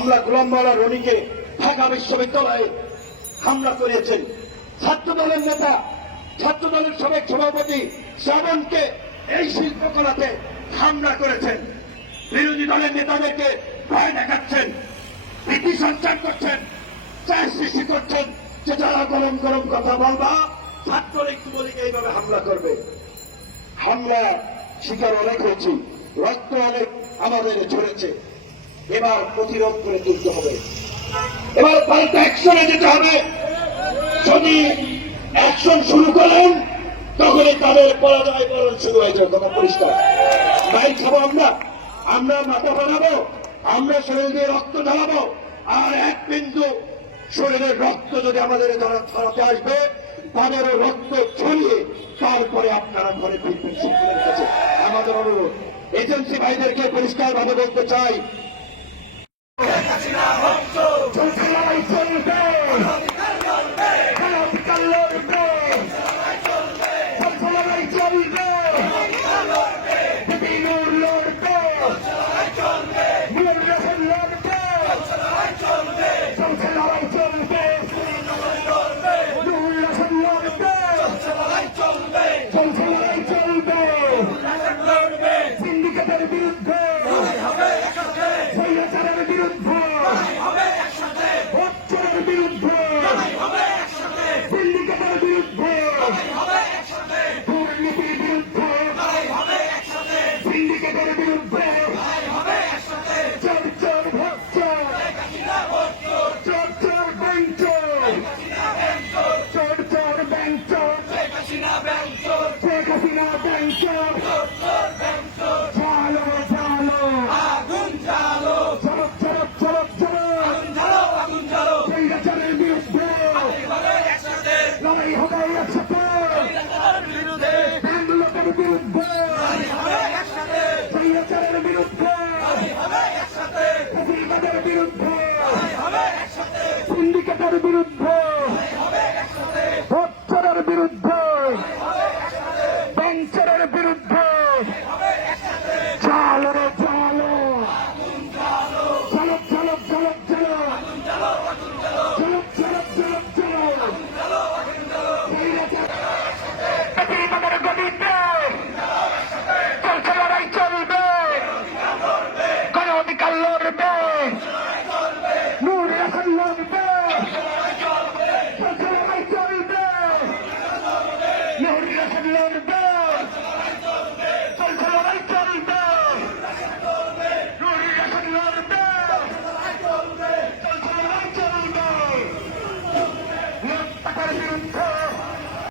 হামলা গোলাম মাওলা রনিকে ঢাকা বিশ্ববিদ্যালয়ে হামলা করেছেন। ছাত্র দলের নেতা, ছাত্র দলের সাবেক সভাপতি শ্রাবণকে এই শিল্পকলাতে হামলা করেছেন। বিরোধী দলের নেতাদেরকে ভয় দেখাচ্ছেন, ভীতি সঞ্চার করছেন, চায় সৃষ্টি করছেন যে যারা গরম গরম কথা বলবা ছাত্রলীগ যুবলীগ এইভাবে হামলা করবে। হামলা শিকার অনেক হয়েছি, রক্ত অনেক আমাদের ঝরেছে। এবার প্রতিরোধ করে তুলতে হবে, এবার পাল্টা অ্যাকশনে যেতে হবে। যদি অ্যাকশন শুরু করেন তখনই তাদের পরাজয় বরণ শুরু হয়ে যাবে। কথা পরিষ্কার। মাইল খাবো আমরা মাথা বানাবো, আমরা শরীর দিয়ে রক্ত ঢালাবো, আর এক বিন্দু শরীরের রক্ত যদি আমাদের যারা ছড়াতে আসবে তাদেরও রক্ত ছড়িয়ে তারপরে আপনারা ঘরে ফিরবেন। সকলের কাছে আমাদের অনুরোধ, এজেন্সি ভাইদেরকে পরিষ্কার ভাবে বলতে চাই, সিন্ডিকেটের বিরুদ্ধে, স্বৈরাচারের বিরুদ্ধে, হত্যার বিরুদ্ধে, সিন্ডিকেটের বিরুদ্ধে, দুর্নীতির বিরুদ্ধে, সিন্ডিকেটের বিরুদ্ধে, চোর চোর ভোটচোর, চোর চোর ব্যাংকচোর, চোর চোর ব্যাংকচোর, শেখ হাসিনা ব্যাংকচোর, চালো চালো আগুন চালো, চরক চরক চরক চরক আগুন চালো, স্বৈরাচারের বিরুদ্ধে লড়াই হবে একসাথে, আন্দোলনের বিরুদ্ধে, স্বৈরাচারের বিরুদ্ধে, ফ্যাসিবাদের বিরুদ্ধে, সিন্ডিকেটের বিরুদ্ধে।